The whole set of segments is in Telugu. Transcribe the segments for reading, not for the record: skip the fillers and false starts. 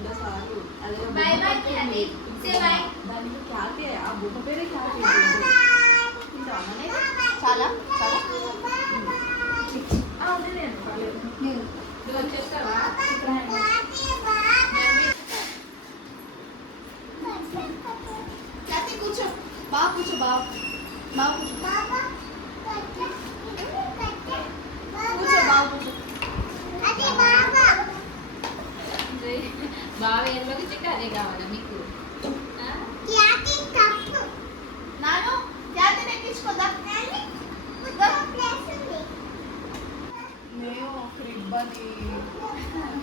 బాయ్ బాయ్ ఖ్యాతి సే బాయ్. దానికి ఖ్యాతి ఆ బుట్ట పేరే ఖ్యాతి. చాలా చాలా నువ్వు వచ్చేస్తావా? ఖ్యాతి కూర్చో బాగా కూర్చో బాగా బాగా కూర్చో కూర్చో బాగా కూర్చో. బాగా ఎందుకు చిక్క అదే కావాలా మీకు? నాను ఖ్యాతిని ఎక్కించుకోదా. మేము క్రిబ్ అని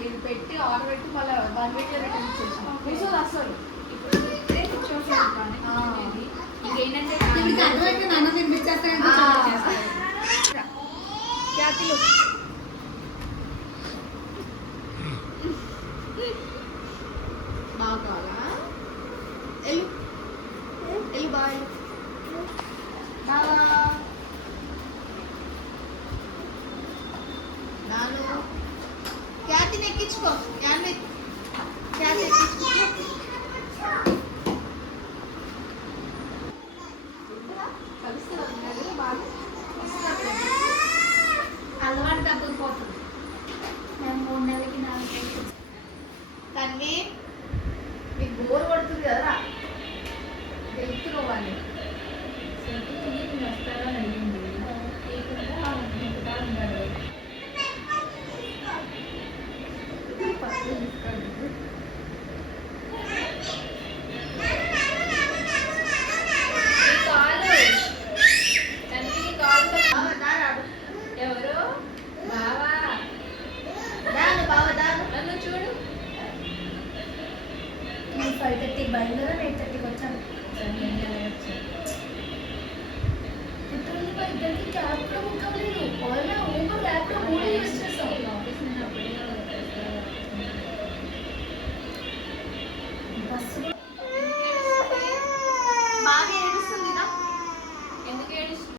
ఇది పెట్టి ఆర్డర్ పెట్టి మళ్ళీ 1 వీక్లో రిటర్న్ ఇచ్చేసాం. కూర్చోదు అసలు. ఇప్పుడు ఇప్పుడే కూర్చోట్లేదు. ఇంకేంటంటే ఖ్యాతిలో బాగా కావాలా? ఎల్లు ఎల్లు బాగా బాగా నాను ఖ్యాతిని ఎక్కించుకో. ఖ్యాతి ఎక్కించుకో. అలవాటు తగ్గిపోతుంది. మేము 3 నెలలకి 4 నెలలకి తన్ని మీకు బోర్ కొడుతుంది కదా వెళ్తున్నావు అని వస్తారా అని అడిగింది. లేకుండా ఇంటికా ఉన్నాడు. పక్కన తీసుకోండి. ఎవరు బావా? దాను బావ దాను నన్ను చూడు. 5:30 బయలుదేరా